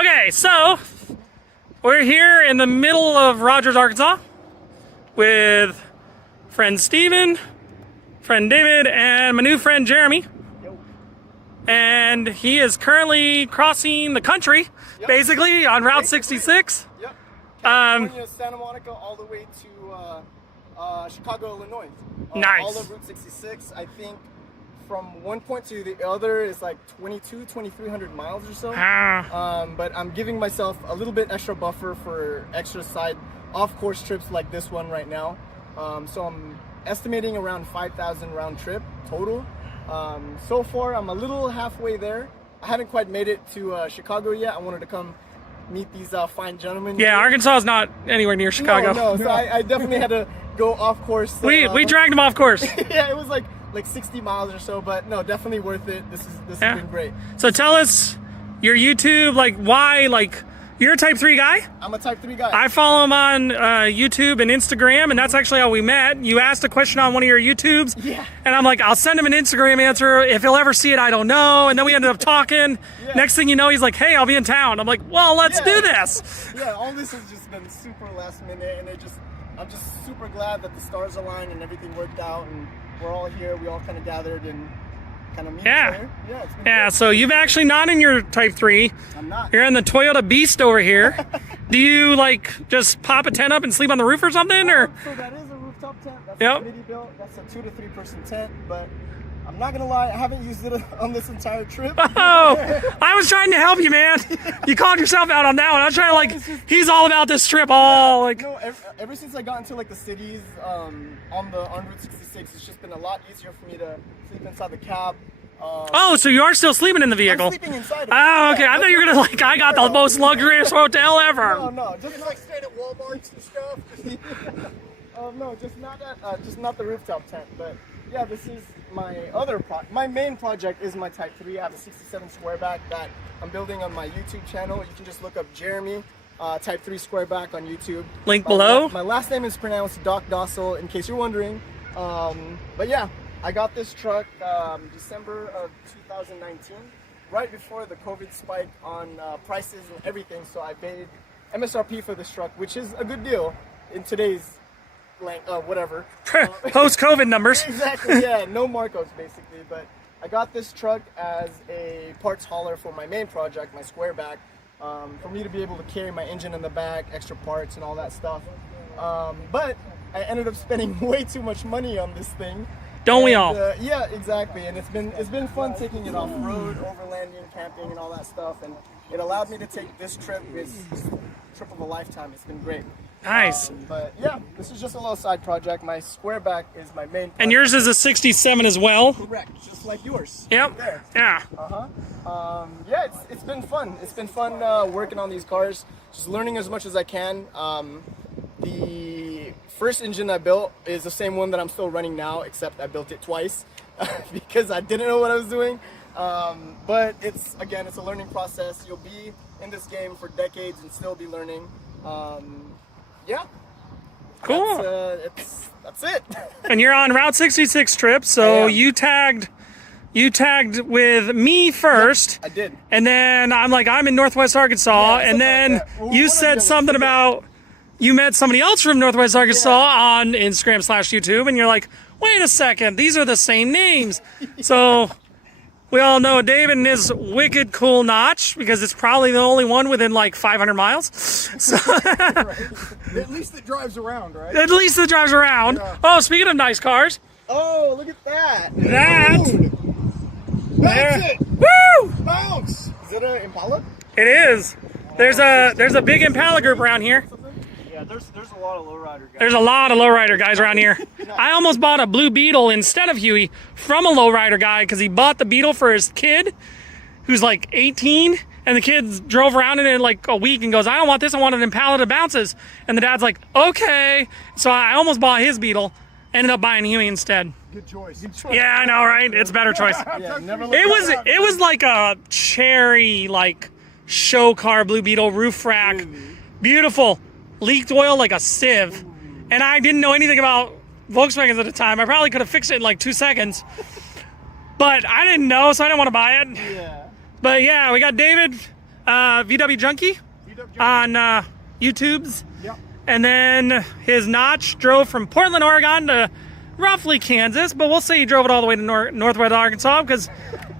Okay, so we're here in the middle of Rogers, Arkansas with friend Steven, friend David, and my new friend Jeremy. And he is currently crossing the country, basically, on Route 66. Yep. California, Santa Monica, all the way to Chicago, Illinois. Nice. All of Route 66, I think from one point to the other is like 2,300 miles or so. But I'm giving myself a little bit extra buffer for extra side off-course trips like this one right now. So I'm estimating around 5,000 round trip total. So far, I'm a little halfway there. I haven't quite made it to Chicago yet. I wanted to come meet these fine gentlemen. Yeah, Arkansas is not anywhere near Chicago. No. So I definitely had to go off course. We dragged him off course. Yeah, it was like 60 miles or so, but no, definitely worth it. This has been great. So tell us your YouTube, like why, like you're a Type 3 guy? I'm a Type 3 guy. I follow him on YouTube and Instagram, and that's actually how we met. You asked a question on one of your YouTubes, and I'm like, I'll send him an Instagram answer. If he'll ever see it, I don't know. And then we ended up talking. Next thing you know, he's like, hey, I'll be in town. I'm like, well, let's do this. Yeah, all this has just been super last minute, and I'm just super glad that the stars aligned and everything worked out, and we're all here. We all kind of gathered and kind of meet each other. Yeah, it's been great. So you've actually not in your Type 3. I'm not. You're in the Toyota Beast over here. Do you like just pop a tent up and sleep on the roof or something? Or so that is a rooftop tent. That's a mini built. That's a 2 to 3 person tent, but I'm not gonna lie, I haven't used it on this entire trip. Oh, I was trying to help you, man. You called yourself out on that one. I was trying to he's all about this trip. No, ever since I got into like the cities on Route 66, it's just been a lot easier for me to sleep inside the cab. So you are still sleeping in the vehicle? I'm sleeping inside. Oh, okay. I thought you were gonna I got the most luxurious hotel ever. No, just like staying at Walmart and stuff. No, just not the rooftop tent, but. Yeah, this is my my main project is my Type 3. I have a 67 squareback that I'm building on my YouTube channel. You can just look up Jeremy, Type 3 squareback on YouTube. Link below. My last name is pronounced Docdocil, in case you're wondering. But yeah, I got this truck December of 2019, right before the COVID spike on prices and everything. So I paid MSRP for this truck, which is a good deal in today's whatever. Post-COVID numbers. Exactly, yeah, no markups basically, but I got this truck as a parts hauler for my main project, my squareback, for me to be able to carry my engine in the back, extra parts and all that stuff. But I ended up spending way too much money on this thing. Don't we all? Yeah, exactly, and it's been fun taking it off-road, overlanding, camping and all that stuff, and it allowed me to take this trip. It's a trip of a lifetime. It's been great. Nice. But yeah, this is just a little side project. My squareback is my main project. And yours is a 67 as well? Correct, just like yours. Yep. Right yeah. Yeah, it's been fun. It's been fun working on these cars, just learning as much as I can. The first engine I built is the same one that I'm still running now, except I built it twice because I didn't know what I was doing. But it's a learning process. You'll be in this game for decades and still be learning. Yeah. Cool. That's it. And you're on Route 66 trip, so you tagged with me first. I did. And then I'm in Northwest Arkansas, and then you said something about you met somebody else from Northwest Arkansas on Instagram/YouTube, and you're like, wait a second, these are the same names. So we all know David and his wicked cool Notch, because it's probably the only one within like 500 miles. So At least it drives around, right? At least it drives around. Yeah. Oh, speaking of nice cars. Oh, look at that. That's it. Woo! Bounce. Is it an Impala? It is. There's a big Impala group around here. Yeah, there's a lot of lowrider guys. There's a lot of lowrider guys around here. I almost bought a blue Beetle instead of Huey from a lowrider guy because he bought the Beetle for his kid, who's like 18, and the kid drove around in it like a week and goes, I don't want this, I want an Impala that bounces. And the dad's like, okay. So I almost bought his Beetle, ended up buying Huey instead. Good choice. Good choice. Yeah, I know, right? It's a better choice. It was like a cherry show car blue Beetle roof rack, beautiful. Leaked oil like a sieve. And I didn't know anything about Volkswagens at the time. I probably could have fixed it in like 2 seconds. But I didn't know, so I didn't want to buy it. Yeah. But yeah, we got David VW Junkie on YouTube's. Yep. And then his Notch drove from Portland, Oregon to roughly Kansas, but we'll say he drove it all the way to Northwest Arkansas because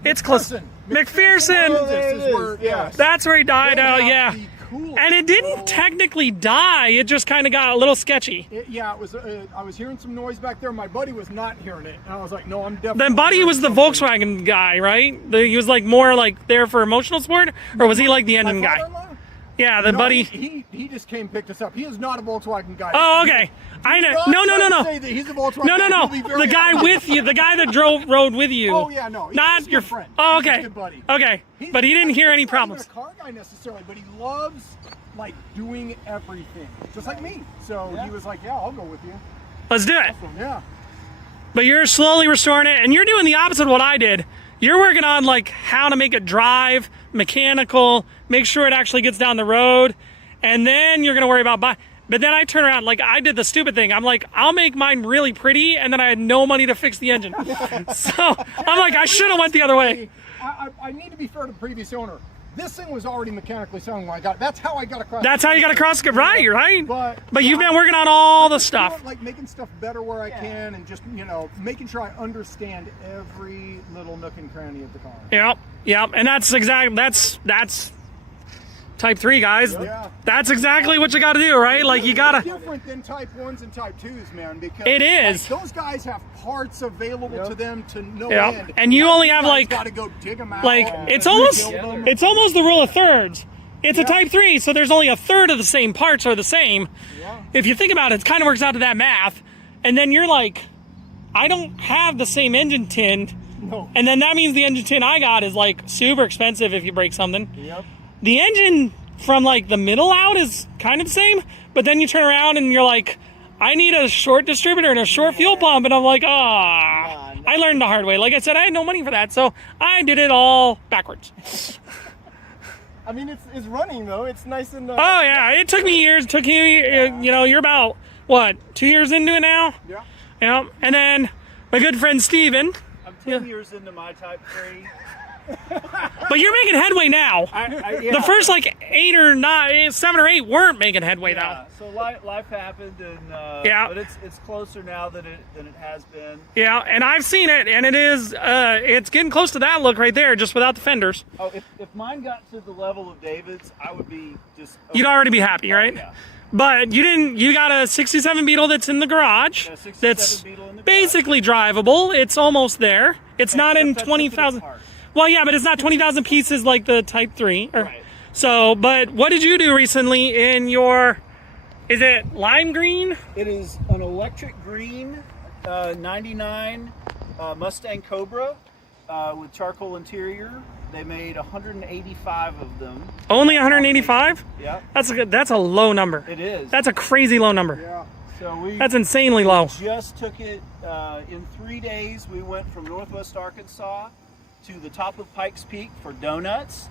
it's close. McPherson. This is where, yes. That's where he died out, Yeah, yeah. the coolest, And it didn't bro. technically die, it just kind of got a little sketchy. Yeah, it was. I was hearing some noise back there. My buddy was not hearing it, and I was like, "No, I'm definitely." Then Buddy hearing was the something. Volkswagen guy, right? He was like more like there for emotional support, or was he like the engine My guy? father-in-law? Yeah, the No, Buddy. He just came and picked us up. He is not a Volkswagen guy. Oh, okay. I know. Not No. trying to say that he's a Volkswagen No. guy. He'll be very The guy happy. with you, the guy that rode with you. Oh yeah, no. He's Not just a your good friend. Oh, He's just okay. a good buddy. Okay. He's- But he didn't hear any he's not even problems. a car guy necessarily, but he loves like doing everything, just like me. So he was like, "Yeah, I'll go with you." Let's do it. So, yeah. But you're slowly restoring it, and you're doing the opposite of what I did. You're working on like how to make it drive, mechanical, make sure it actually gets down the road, and then you're gonna worry about buying. But then I turn around, like I did the stupid thing. I'm like, I'll make mine really pretty, and then I had no money to fix the engine. So I'm like, I should have went the other way. I need to be fair to the previous owner. This thing was already mechanically sound when I got it. That's how I got across. That's how you got across, right? But you've been working on all the I'm stuff. doing, like making stuff better where I can, and just making sure I understand every little nook and cranny of the car. Yep, and that's Type 3, guys. Yeah. That's exactly what you got to do, right? Like you gotta. It's different than Type 1s and Type 2s, man. Because It is. like, those guys have parts available to them to no Yep. end. And you only have, like- got to go dig them out. Like and it's almost rebuild them. the rule of thirds. It's a Type 3, so there's only a third of the same parts are the same. Yeah. If you think about it, it kind of works out to that math. And then you're like, I don't have the same engine tin. No. And then that means the engine tin I got is like super expensive if you break something. Yep. The engine from like the middle out is kind of the same, but then you turn around and you're like, I need a short distributor and a short fuel pump, and I'm like, I learned the hard way. Like I said, I had no money for that, so I did it all backwards. I mean, it's running though. It's nice and. Oh yeah, it took me years. It took you, you're about what, 2 years into it now? Yeah. Yeah, and then my good friend Steven. I'm 10 years into my Type 3. But you're making headway now. Yeah. The first like 7 or 8 weren't making headway Yeah, though. so life happened, and Yeah. but it's closer now than it has been. Yeah, and I've seen it, and it is it's getting close to that look right there, just without the fenders. Oh, if mine got to the level of David's, I would be just. You'd already be happy, right? Yeah. But you didn't. You got a '67 Beetle that's in the garage. Yeah, 67 That's Beetle in the garage. basically drivable. It's almost there. It's not in Except I took it 20,000. apart. Well, yeah, but it's not 20,000 pieces like the Type 3. Right. So, but what did you do recently in your? Is it lime green? It is an electric green 99 Mustang Cobra with charcoal interior. They made 185 of them. Only 185? Yeah, That's a low number. it is. That's a crazy low number. Yeah. So we That's insanely low. just took it in 3 days. We went from Northwest Arkansas to the top of Pikes Peak for donuts,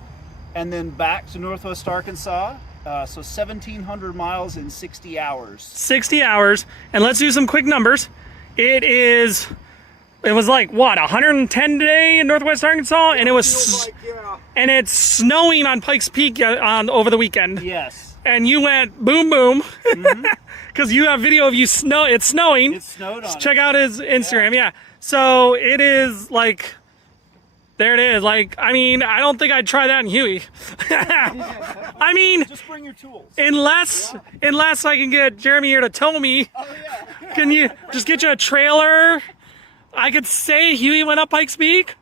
and then back to Northwest Arkansas. So 1,700 miles in 60 hours. 60 hours, and let's do some quick numbers. It was like what, 110 today in Northwest Arkansas, and it was Feels like, yeah. and it's snowing on Pikes Peak over the weekend. Yes, And you went boom boom because you have video of you snow. It's snowing. it snowed on. Check out his Instagram. Yeah. So it is like. There it is. Like, I mean, I don't think I'd try that in Huey. I mean, Just bring your tools. unless I can get Jeremy here to tow me. Oh yeah. Can you just get you a trailer? I could say Huey went up Pikes Peak.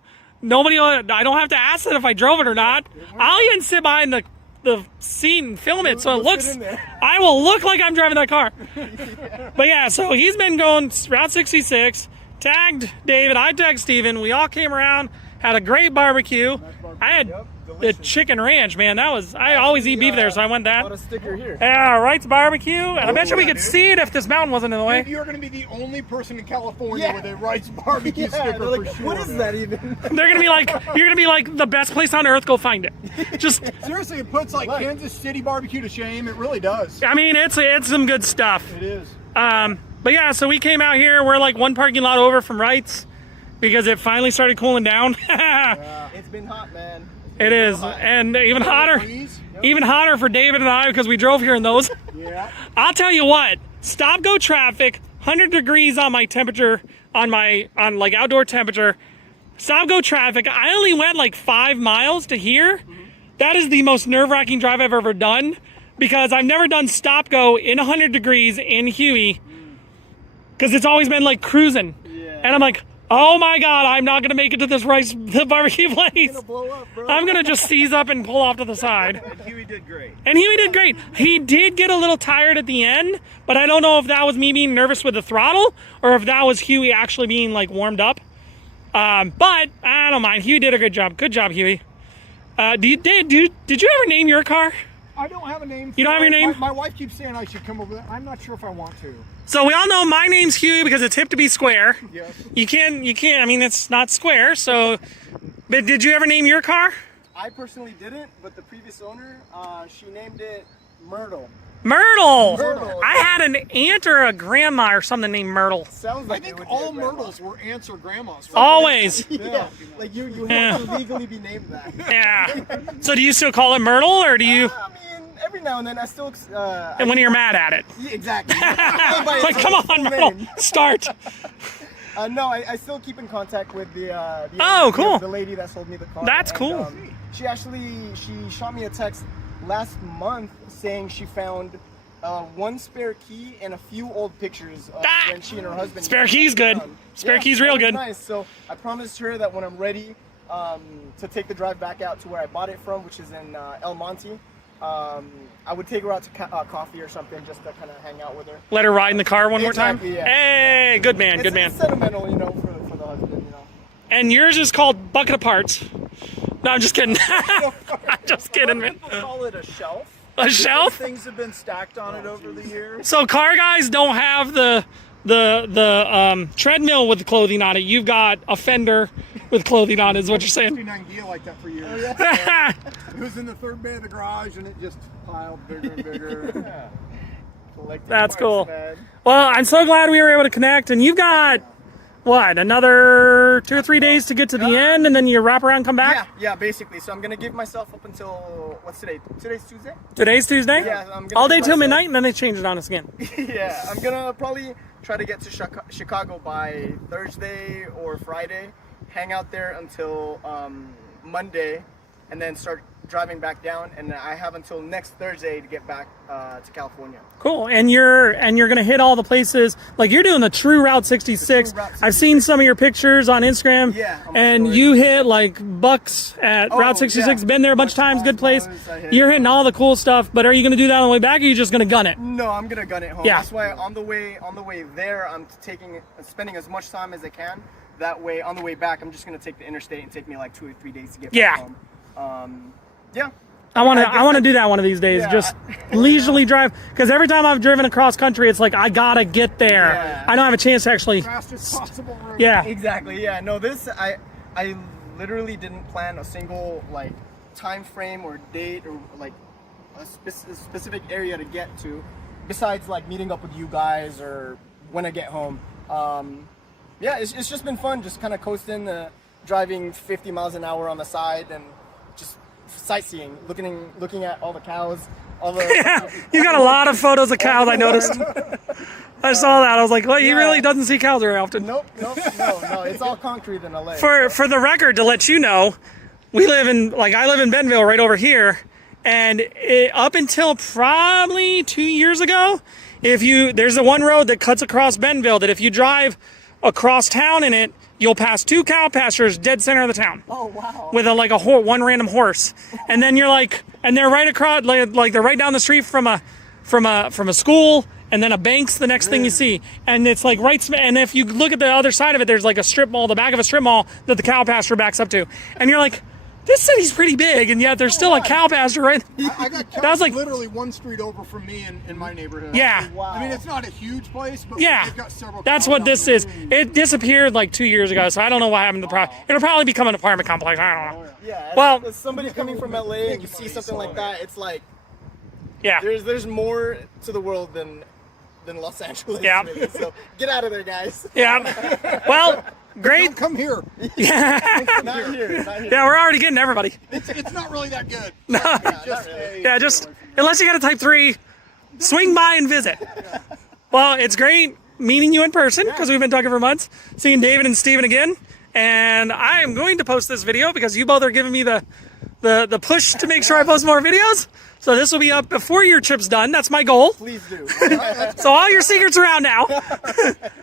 I don't have to ask it if I drove it or not. I'll even sit behind the seat and film it so it We'll looks. sit in there. I will look like I'm driving that car. But yeah, so he's been going Route 66. Tagged David. I tagged Steven. We all came around. Had a great barbecue. I had the delicious. chicken ranch, man. I always eat beef there, so I went Bought a that. sticker here. Yeah, Wright's barbecue. And I bet you we yeah, could dude. see it if this mountain wasn't in the way. You're going to be the only person in California Yeah. with a Wright's barbecue Yeah, sticker they're like, for sure. what is man. that even? They're gonna be like, you're gonna be like the best place on earth. Go find it. Just, Seriously, it puts like Right. Kansas City barbecue to shame. It really does. I mean, it's some good stuff. It is. But yeah, so we came out here. We're like one parking lot over from Wright's because it finally started cooling down. It's been hot, man. It's It is, and even hotter for David and I because we drove here in those. Yeah. I'll tell you what, stop-go traffic, 100 degrees on my temperature, on like outdoor temperature. Stop-go traffic, I only went like 5 miles to here. That is the most nerve-wracking drive I've ever done because I've never done stop-go in 100 degrees in Huey because it's always been like cruising. Yeah. And I'm like, oh my God, I'm not going to make it to this the barbecue place. It's gonna blow up, bro. I'm going to just seize up and pull off to the side. And Huey did great. And Huey did great. He did get a little tired at the end, but I don't know if that was me being nervous with the throttle or if that was Huey actually being like warmed up. But I don't mind. Huey did a good job. Good job, Huey. Did you ever name your car? I don't have a name. You don't have your name? My wife keeps saying I should come over there. I'm not sure if I want to. So we all know my name's Huey because it's hip to be square. Yes. You can't, I mean, it's not square, so. But did you ever name your car? I personally didn't, but the previous owner, she named it Myrtle. Myrtle! Myrtle. I had an aunt or a grandma or something named Myrtle. Sounds I like think it would all be a grandma. Myrtles were aunts or grandmas. Always. Yeah, like you have to legally be named that. Yeah. So do you still call it Myrtle or do you? I mean, every now and then I still. And when you're mad at it. Yeah, exactly. Like, come on, Myrtle, start. No, I still keep in contact with the Oh, cool. the lady that sold me the car. That's cool. She shot me a text last month saying she found one spare key and a few old pictures of when she and her husband. Spare key's good. Spare key's real that was good. Nice. So I promised her that when I'm ready to take the drive back out to where I bought it from, which is in El Monte, I would take her out to coffee or something just to kind of hang out with her. Let her ride in the car one more time. Exactly, yeah. Hey, good man, good man. It's sentimental, you know, for the husband, you know. And yours is called Bucket of Parts. No, I'm just kidding. I'm just kidding, man. People call it a shelf. A shelf? Things have been stacked on it over the years. So car guys don't have the treadmill with clothing on it. You've got a fender with clothing on it, is what you're saying. 59 deal like that for years. It was in the third bay of the garage, and it just piled bigger and bigger. Collecting That's parts, cool. man. Well, I'm so glad we were able to connect. And you've got, what, another 2 or 3 days to get to the end, and then you wrap around and come back? Yeah, basically. So I'm gonna give myself up until what's today? Today's Tuesday. Today's Tuesday? Yeah, I'm gonna all day give till myself- midnight, and then they change it on us again. Yeah, I'm gonna probably try to get to Chicago by Thursday or Friday. Hang out there until Monday, and then start driving back down. And I have until next Thursday to get back to California. Cool. And you're gonna hit all the places, like you're doing the true Route 66. Route I've seen some of your pictures on Instagram. Yeah, on my and story. you hit like Bucks at Oh, Route 66. yeah. Been there a bunch of times. Good place. I hit- You're hitting all the cool stuff. But are you gonna do that on the way back, or are you just gonna gun it? No, I'm gonna gun it home. Yeah. That's why on the way there, I'm spending as much time as I can. That way, on the way back, I'm just gonna take the interstate and take me like 2 or 3 days to get Yeah. back home. Yeah. I want to do that one of these days. Yeah. Just leisurely drive, because every time I've driven across country, it's like I gotta get there. Yeah. I don't have a chance to actually. Fast as possible. Right? Yeah. Exactly. Yeah. No, I literally didn't plan a single like time frame or date or like a specific area to get to, besides like meeting up with you guys or when I get home. Yeah, it's just been fun, just kind of coasting, driving 50 miles an hour on the side and just sightseeing, looking at all the cows, all the. You got a lot of photos of cows. I noticed. I saw that. I was like, well, he Yeah. really doesn't see cows very often. Nope. No. It's all concrete in LA. For the record, to let you know, I live in Bentonville, right over here, and up until probably 2 years ago, there's the one road that cuts across Bentonville that if you drive across town in it, you'll pass 2 cow pastures dead center of the town. Oh wow. With one random horse, and then you're like, and they're right across, like they're right down the street from a school, and then a bank's the next thing you see, and it's like and if you look at the other side of it, there's like a strip mall, the back of a strip mall that the cow pasture backs up to, and you're like, this city's pretty big, and yet there's still a cow pasture right. I got cows That was like- literally one street over from me in my neighborhood. Yeah. Wow. I mean, it's not a huge place, but Yeah, we've got several. that's cows what out this there. is. It disappeared like 2 years ago, so I don't know what happened to the property. It'll probably become an apartment complex. I don't know. Yeah. Well- as somebody coming from LA and you see something like that, it's like Yeah. there's more to the world than Los Angeles. Yeah. Really. So get out of there, guys. Yeah. Well, great. Don't come here. Yeah, Not here. Not here. yeah, we're already getting everybody. It's not really that good. No. Just really. Yeah, just unless you got a type 3, swing by and visit. Well, it's great meeting you in person because we've been talking for months. Seeing David and Steven again. And I am going to post this video because you both are giving me the push to make sure I post more videos. So this will be up before your trip's done. That's my goal. Please do. So all your secrets are out now.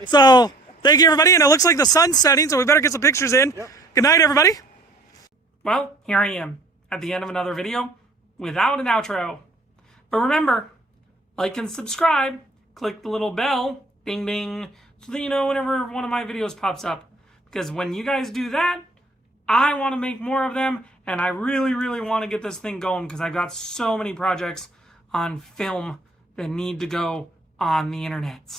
So thank you, everybody. And it looks like the sun's setting, so we better get some pictures in. Yep. Good night, everybody. Well, here I am at the end of another video without an outro. But remember, like and subscribe. Click the little bell, ding ding, so that you know whenever one of my videos pops up. Because when you guys do that, I want to make more of them, and I really, really want to get this thing going because I've got so many projects on film that need to go on the internet.